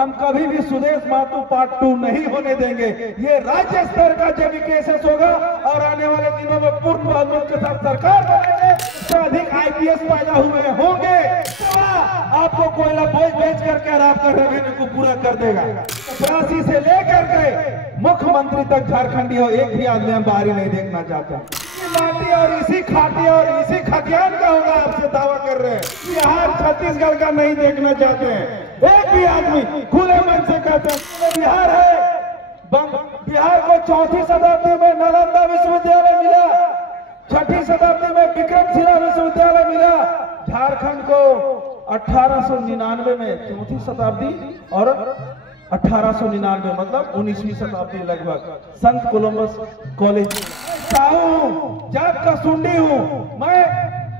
हम कभी भी सुदेश मातु पार्ट 2 नहीं होने देंगे। ये राज्य स्तर का जब केसेस होगा और आने वाले दिनों में पूर्ण बहुमत के साथ सरकार बनाएंगे, उससे अधिक आईपीएस पैदा हुए होंगे। आपको कोयला बेच करके और आपका रेवेन्यू को पूरा कर देगा। 84 से लेकर के मुख्यमंत्री तक झारखंडी हो, एक भी आदमी हम बाहरी नहीं देखना चाहता। माटी और इसी खाटी और इसी खतियान का होगा, आपसे दावा कर रहे हैं। बिहार छत्तीसगढ़ का नहीं देखना चाहते हैं। एक भी आदमी खुले मन से कहते हैं बिहार है। बिहार को 4वीं शताब्दी में नालंदा विश्वविद्यालय मिला, 6वीं शताब्दी में विक्रमशिला विश्वविद्यालय मिला। झारखंड को 1899 में 4वीं शताब्दी और 1899 मतलब 19वीं शताब्दी लगभग संत कोलंबस कॉलेज। साहू जात का सुंडी हूँ मैं,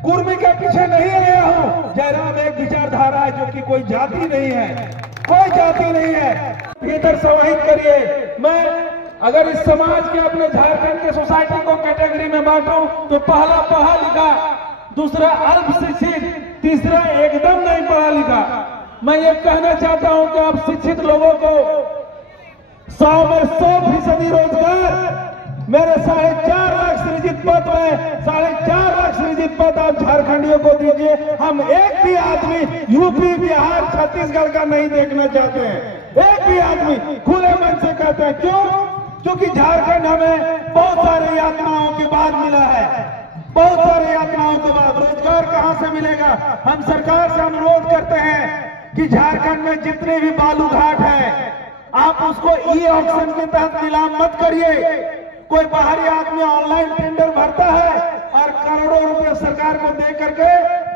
कुर्मी के पीछे नहीं आया हूँ। जयराम एक विचारधारा है जो कि कोई जाति नहीं है, कोई जाति नहीं है। इधर समाहित करिए। मैं अगर इस समाज के अपने झारखंड के सोसाइटी को कैटेगरी में बांटूं तो पहला पढ़ा लिखा, दूसरा अल्प शिक्षित, तीसरा एकदम नहीं पढ़ा लिखा। मैं ये कहना चाहता हूं कि आप शिक्षित लोगों को 100 में 100% रोजगार, मेरे 4.5 लाख सृजित पद में 4.5 लाख सृजित पद आप झारखंडियों को दीजिए। हम एक भी आदमी यूपी, बिहार, छत्तीसगढ़ का नहीं देखना चाहते हैं। एक भी आदमी खुले मन से कहते हैं। क्यों? क्योंकि झारखंड हमें बहुत सारे यातनाओं के बाद मिला है। बहुत सारे यातनाओं के बाद रोजगार कहां से मिलेगा? हम सरकार से अनुरोध करते हैं कि झारखंड में जितने भी बालू घाट है आप उसको ई ऑक्शन के तहत नीलाम मत करिए। कोई बाहरी आदमी ऑनलाइन टेंडर भरता है और करोड़ों रुपए सरकार को दे करके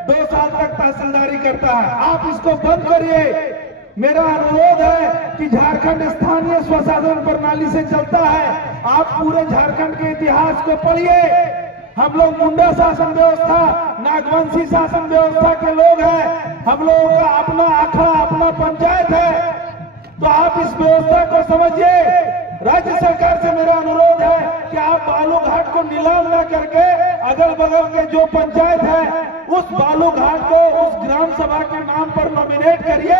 2 साल तक तहसीलदारी करता है। आप इसको बंद करिए। मेरा अनुरोध है कि झारखंड स्थानीय स्वशासन प्रणाली से चलता है। आप पूरे झारखंड के इतिहास को पढ़िए। हम लोग मुंडा शासन व्यवस्था, नागवंशी शासन व्यवस्था के लोग हैं। हम लोगों का अपना अखड़ा, अपना पंचायत है। तो आप इस व्यवस्था को समझिए। राज्य सरकार से मेरा अनुरोध है कि आप बालू घाट को नीलाम न करके अगल बगल के जो पंचायत है उस बालू घाट को उस ग्राम सभा के नाम पर नॉमिनेट करिए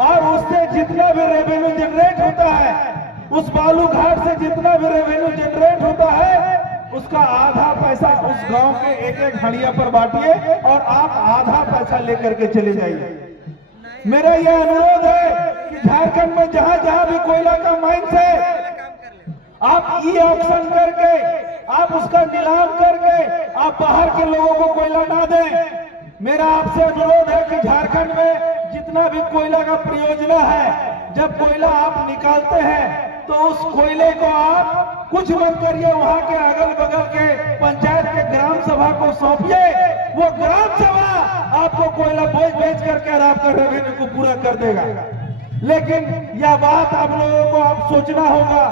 और उससे जितना भी रेवेन्यू जनरेट होता है, उस बालू घाट से जितना भी रेवेन्यू जनरेट होता है उसका आधा पैसा उस गांव के एक हड़िया पर बांटिए और आप आधा पैसा लेकर के चले जाइए। मेरा यह अनुरोध है कि झारखंड में जहां जहां भी कोयला का माइंस है आप ई ऑक्शन करके, आप उसका नीलाम करके आप बाहर के लोगों को कोयला ना दें। मेरा आपसे अनुरोध है कि झारखंड में जितना भी कोयला का परियोजना है, जब कोयला आप निकालते हैं तो उस कोयले को आप कुछ मत करिए, वहां के अगल बगल के पंचायत के ग्राम सभा को सौंपिए। वो ग्राम सभा आपको कोयला बेच करके और आपका रेवेन्यू को पूरा कर देगा। लेकिन यह बात आप लोगों को आप सोचना होगा,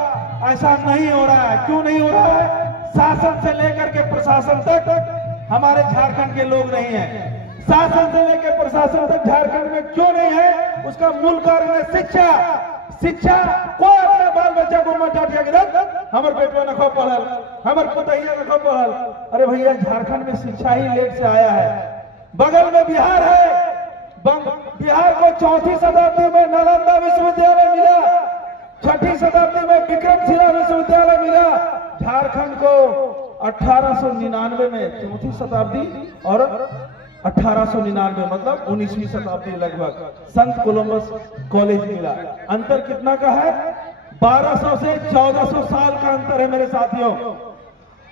ऐसा नहीं हो रहा है। क्यों नहीं हो रहा है? शासन से लेकर के प्रशासन तक हमारे झारखंड के लोग नहीं है। शासन से लेकर प्रशासन तक झारखंड में क्यों नहीं है? उसका मूल कारण है शिक्षा। शिक्षा कोई अपने बाल बच्चा को मत डांटिए, हमारे बेटवा न खो पढ़ल, हमारे पुतैया न खो पढ़ल। अरे भैया, झारखंड में शिक्षा ही लेट से आया है। बगल में बिहार है। बिहार को 4वीं शताब्दी में नालंदा विश्वविद्यालय मिला, 6वीं शताब्दी में विक्रमशिला विश्वविद्यालय मिला। झारखंड को 1899 में 4वीं शताब्दी और 1899 मतलब 19वीं शताब्दी लगभग संत कोलंबस कॉलेज मिला। अंतर कितना का है? 1200 से 1400 साल का अंतर है मेरे साथियों।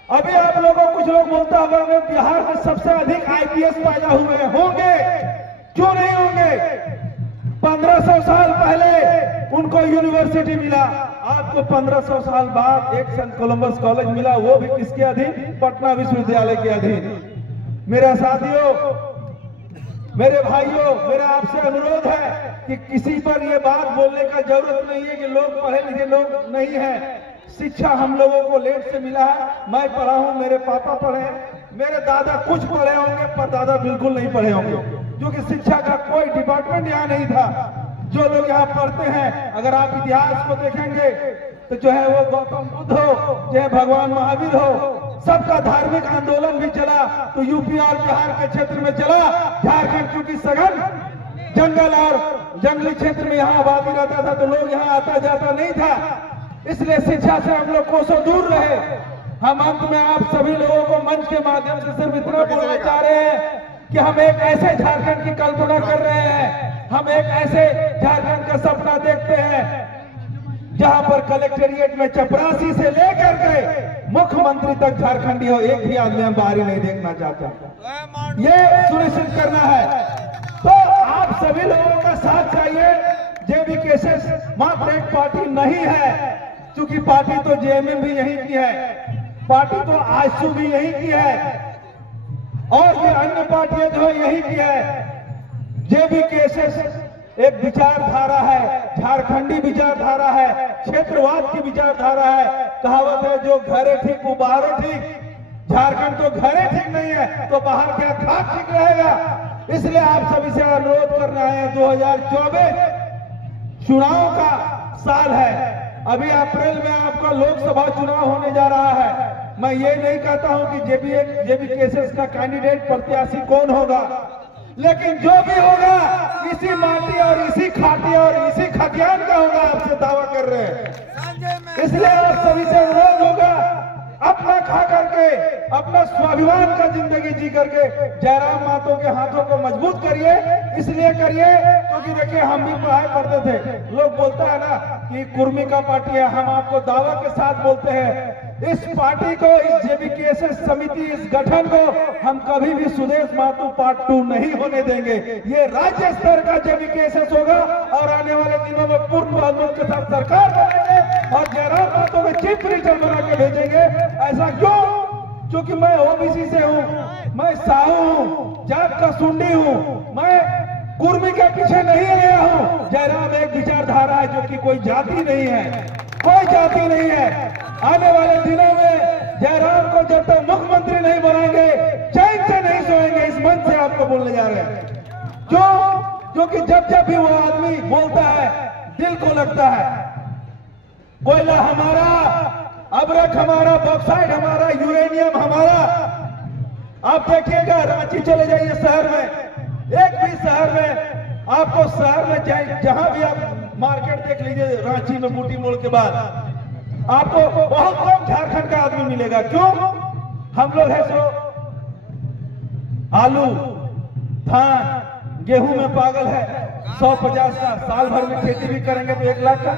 अभी आप लोगों कुछ लोग बोलता होगा बिहार में सबसे अधिक आईपीएस पैदा हुए होंगे। क्यों नहीं होंगे? 1500 साल पहले उनको यूनिवर्सिटी मिला। आपको 1500 साल बाद एक संत कोलंबस कॉलेज मिला, वो भी किसके अधीन? पटना विश्वविद्यालय के अधीन। मेरे साथियों, मेरे भाइयों, मेरा आपसे अनुरोध है कि किसी पर यह बात बोलने का जरूरत नहीं है कि लोग पढ़े लिखे लोग नहीं है। शिक्षा हम लोगों को लेट से मिला है। मैं पढ़ा हूं, मेरे पापा पढ़े, मेरे दादा कुछ पढ़े होंगे, पर दादा बिल्कुल नहीं पढ़े होंगे, क्योंकि शिक्षा का कोई डिपार्टमेंट यहाँ नहीं था। जो लोग यहाँ पढ़ते हैं, अगर आप इतिहास को देखेंगे तो जो है वो गौतम बुद्ध हो, चाहे भगवान महावीर हो, सबका धार्मिक आंदोलन भी चला तो यूपी और बिहार के क्षेत्र में चला। झारखंड क्योंकि सघन जंगल और जंगली क्षेत्र में यहाँ आबादी रहता था तो लोग यहाँ आता जाता नहीं था, इसलिए शिक्षा से हम लोग कोसों दूर रहे। हम अंत में आप सभी लोगों को मंच के माध्यम से सिर्फ इतना बोलना चाह रहे हैं कि हम एक ऐसे झारखंड की कल्पना कर रहे हैं, हम एक ऐसे झारखंड का सपना देखते हैं जहां पर कलेक्टेरिएट में चपरासी से लेकर के मुख्यमंत्री तक झारखंडी हो, एक भी आदमी हम बाहरी नहीं देखना चाहते। ये सुनिश्चित करना है, तो आप सभी लोगों का साथ चाहिए। जेबीकेएसएस मात्र एक पार्टी नहीं है, क्योंकि पार्टी तो जेएमएम भी यही की है, पार्टी तो आजसू भी यही की है, और भी अन्य पार्टियां जो है यही की है। जेबीकेएसएस एक विचारधारा है, झारखंडी विचारधारा है, क्षेत्रवाद की विचारधारा है। कहावत है जो घरे ठीक वो बाहर ठीक। झारखंड तो घरे ठीक नहीं है तो बाहर क्या खाक ठीक रहेगा। इसलिए आप सभी से अनुरोध कर रहे हैं, 2024 चुनाव का साल है। अभी अप्रैल में आपका लोकसभा चुनाव होने जा रहा है। मैं ये नहीं कहता हूं कि जेबीकेएसएस का कैंडिडेट प्रत्याशी कौन होगा, लेकिन जो भी होगा इसी माटी और इसी खाटी और इसी खतियान का होगा, आपसे दावा कर रहे हैं। इसलिए आप सभी से अनुरोध होगा, अपना खा करके अपना स्वाभिमान का जिंदगी जी करके जयराम मातो के हाथों को मजबूत करिए। इसलिए करिए क्योंकि देखिए हम भी पढ़ाई पढ़ते थे, लोग बोलता है ना कि कुर्मी का पार्टी है, हम आपको दावा के साथ बोलते हैं इस पार्टी को, इस जेबीकेएसएस समिति, इस गठन को हम कभी भी सुदेश महतो पार्ट 2 नहीं होने देंगे। ये राज्य स्तर का जेबीकेएसएस होगा और आने वाले दिनों में पूर्ण बहुमत के साथ सरकार बनाएंगे और जयराम महतो को चीफ मिनिस्टर बना के भेजेंगे। ऐसा क्यों? क्योंकि मैं ओबीसी से हूँ, मैं साहू हूँ, जाट का सुंडी हूँ, मैं कुर्मी के पीछे नहीं आया हूँ। जयराम एक विचारधारा है जो कि कोई जाति नहीं है, कोई जाति नहीं है। आने वाले दिनों में जयराम को जब तक मुख्यमंत्री नहीं बनाएंगे चैन से नहीं सोएंगे। इस मंच से आपको बोलने जा रहे हैं, जो कि जब जब भी वो आदमी बोलता है दिल को लगता है। कोयला हमारा, अबरक हमारा, बॉक्साइट हमारा, यूरेनियम हमारा। आप देखिएगा, रांची चले जाइए शहर में, एक भी शहर में आपको, शहर में चाहे जहां भी आप मार्केट देख लीजिए, रांची में बूटी मोड़ के बाद आपको बहुत कम झारखंड का आदमी मिलेगा। क्यों? हम लोग है सो आलू, धान, गेहूं में पागल है। 150 का साल भर में खेती भी करेंगे तो 1 लाख का,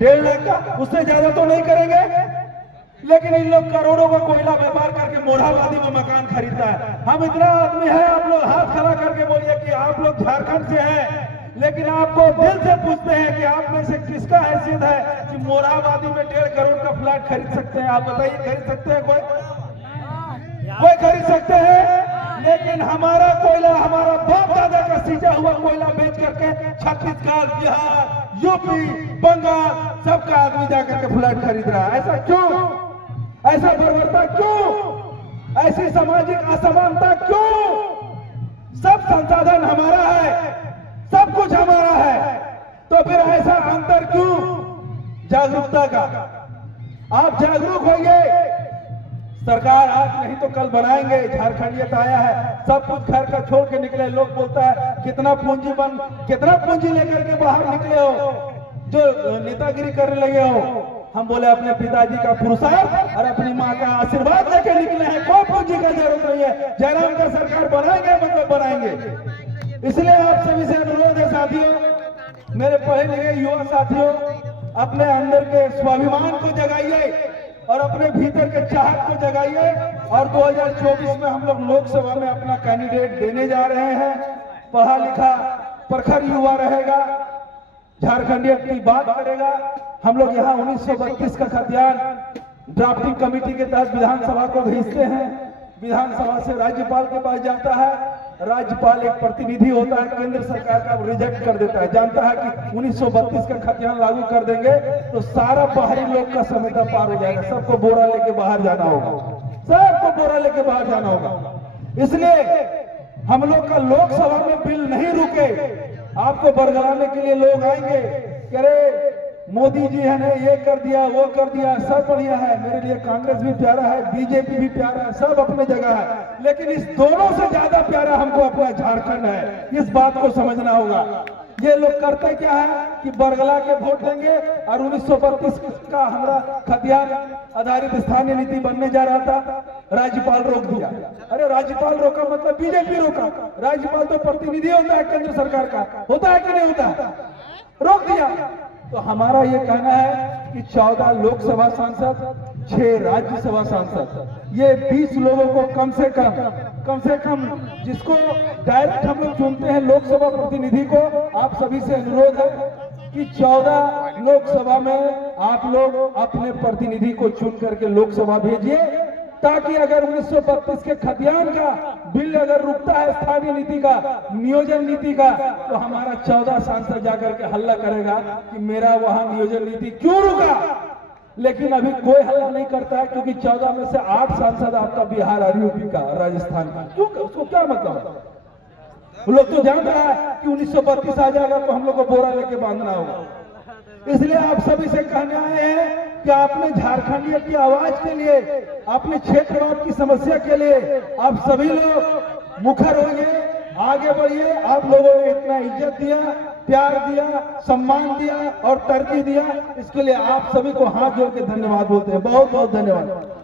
1.5 लाख का, उससे ज्यादा तो नहीं करेंगे। लेकिन इन लोग करोड़ों का कोयला व्यापार करके मोरहाबादी में मकान खरीदता है। हम इतना आदमी है, आप लोग हाथ खड़ा करके बोलिए कि आप लोग झारखंड से हैं, लेकिन आपको दिल से पूछते हैं कि आप में से किसका हैसियत है कि मोरहाबादी में 1.5 करोड़ का फ्लैट खरीद सकते हैं? आप बताइए, खरीद सकते हैं? कोई खरीद सकते हैं? लेकिन हमारा कोयला, हमारा बाप दादा का सींचा हुआ कोयला बेच करके छत्तीसगढ़, बिहार, यूपी, बंगाल सबका आदमी जाकर के फ्लैट खरीद रहा है। ऐसा क्यों? ऐसा बर्बरता क्यों? ऐसी सामाजिक असमानता क्यों? सब संसाधन हमारा है, सब कुछ हमारा है, तो फिर ऐसा अंतर क्यों? जागरूकता का आप जागरूक होइए। सरकार आज नहीं तो कल बनाएंगे। झारखंडियत आया है, सब कुछ घर का छोड़ के निकले। लोग बोलता है कितना पूंजी लेकर के बाहर निकले हो, जो नेतागिरी करने लगे हो। हम बोले अपने पिताजी का पुरुषार्थ और अपनी माँ का आशीर्वाद लेके निकले हैं, कोई पूंजी का जरूरत नहीं है। जयराम का सरकार बनाएंगे मतलब बनाएंगे। इसलिए आप सभी से अनुरोध है साथियों, मेरे पढ़े लिखे युवा साथियों, अपने अंदर के स्वाभिमान को जगाइए और अपने भीतर के चाहत को जगाइए। और 2024 में हम लोग लोकसभा में अपना कैंडिडेट देने जा रहे हैं। पढ़ा लिखा प्रखर युवा रहेगा, झारखंडियत की बात करेगा। हम लोग यहाँ 1932 का खतियान ड्राफ्टिंग कमेटी के तहत विधानसभा को भेजते हैं। विधानसभा से राज्यपाल के पास जाता है, राज्यपाल एक प्रतिनिधि होता है केंद्र सरकार का, रिजेक्ट कर देता है। जानता है कि 1932 का खतियान लागू कर देंगे तो सारा बाहरी लोग का समेटा पार हो जाएगा, सबको बोरा लेके बाहर जाना होगा, सबको बोरा लेके बाहर जाना होगा। इसलिए हम लोग का लोकसभा में बिल नहीं रुके। आपको बरगलाने के लिए लोग आएंगे, अरे मोदी जी है ने ये कर दिया वो कर दिया, सब बढ़िया है, मेरे लिए कांग्रेस भी प्यारा है, बीजेपी भी प्यारा है, सब अपने जगह है, लेकिन इस दोनों से ज्यादा प्यारा हमको अपना झारखंड है। इस बात को समझना होगा। ये लोग करते क्या है कि बरगला के वोट देंगे और 1932 का हमारा खतियान आधारित स्थानीय नीति बनने जा रहा था, राज्यपाल रोक दिया। अरे राज्यपाल रोका मतलब बीजेपी रोका, राज्यपाल तो प्रतिनिधि होता है केंद्र सरकार का, होता है कि नहीं होता है, रोक दिया। तो हमारा ये कहना है कि 14 लोकसभा सांसद, 6 राज्यसभा सांसद, ये 20 लोगों को कम से कम जिसको डायरेक्ट हम लोग चुनते हैं लोकसभा प्रतिनिधि को, आप सभी से अनुरोध है कि 14 लोकसभा में आप लोग अपने प्रतिनिधि को चुन करके लोकसभा भेजिए, ताकि अगर 1932 के खतियान का बिल अगर रुकता है स्थानीय नीति का, नियोजन नीति का, तो हमारा 14 सांसद जाकर के हल्ला करेगा कि मेरा वहां नियोजन नीति क्यों रुका। लेकिन अभी कोई हल्ला नहीं करता है, क्योंकि 14 में से 8 सांसद आपका बिहार और यूपी का, राजस्थान का, क्यों, उसको क्या मतलब है? वो लोग तो जान रहा है कि 1932 आ जाएगा तो हम लोग को बोरा लेके बांधना होगा। इसलिए आप सभी से कहने आए हैं कि आपने झारखंडियत की आवाज के लिए, अपने क्षेत्रवाद की समस्या के लिए आप सभी लोग मुखर होइए, आगे बढ़िए। आप लोगों ने इतना इज्जत दिया, प्यार दिया, सम्मान दिया और तरजीह दिया, इसके लिए आप सभी को हाथ जोड़ के धन्यवाद बोलते हैं। बहुत बहुत धन्यवाद।